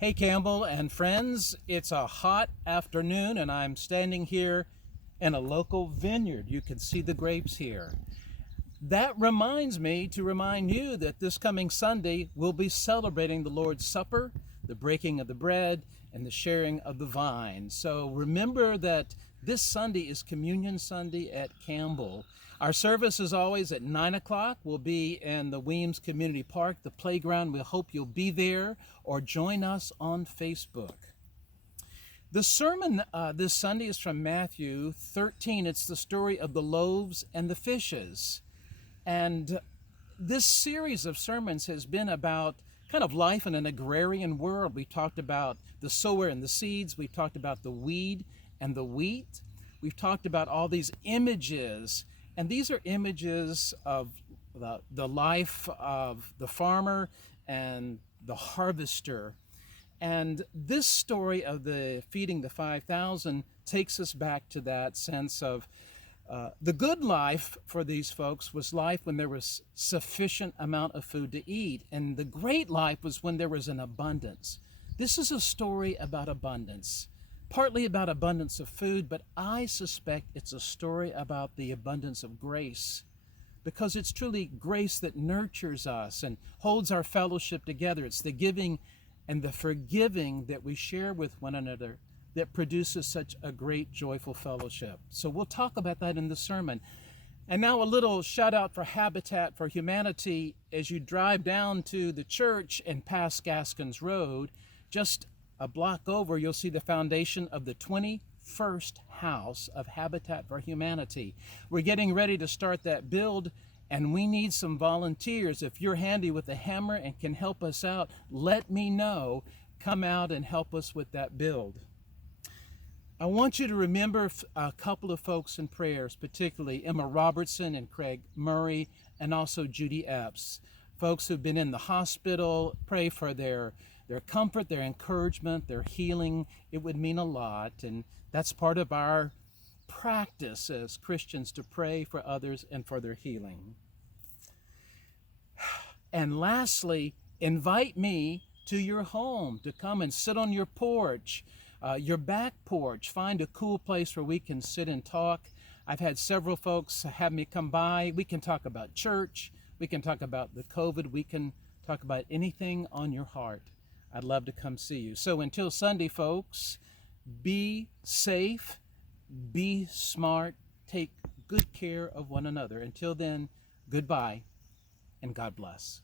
Hey Campbell and friends, it's a hot afternoon and I'm standing here in a local vineyard. You can see the grapes here. That reminds me to remind you that this coming Sunday we'll be celebrating the Lord's Supper, the breaking of the bread, and the sharing of the vine. So remember that this Sunday is Communion Sunday at Campbell. Our service is always at 9 o'clock. We'll be in the Weems Community Park, the playground. We hope you'll be there or join us on Facebook. The sermon this Sunday is from Matthew 13. It's the story of the loaves and the fishes. And this series of sermons has been about kind of life in an agrarian world. We talked about the sower and the seeds. We've talked about the weed and the wheat. We've talked about all these images. And these are images of the life of the farmer and the harvester. And this story of the feeding the 5,000 takes us back to that sense of the good life for these folks was life when there was sufficient amount of food to eat. And the great life was when there was an abundance. This is a story about abundance, partly about abundance of food, but I suspect it's a story about the abundance of grace, because it's truly grace that nurtures us and holds our fellowship together. It's the giving and the forgiving that we share with one another that produces such a great, joyful fellowship. So we'll talk about that in the sermon. And now a little shout out for Habitat for Humanity. As you drive down to the church and past Gaskins Road, just a block over, you'll see the foundation of the 21st house of Habitat for Humanity. We're getting ready to start that build, and we need some volunteers. If you're handy with a hammer and can help us out, let me know. Come out and help us with that build. I want you to remember a couple of folks in prayers, particularly Emma Robertson and Craig Murray, and also Judy Epps. Folks who've been in the hospital, pray for their comfort, their encouragement, their healing. It would mean a lot, and that's part of our practice as Christians, to pray for others and for their healing. And lastly, invite me to your home to come and sit on your porch, your back porch. Find a cool place where we can sit and talk. I've had several folks have me come by. We can talk about church. We can talk about the COVID. We can talk about anything on your heart. I'd love to come see you. So until Sunday, folks, be safe, be smart, take good care of one another. Until then, goodbye and God bless.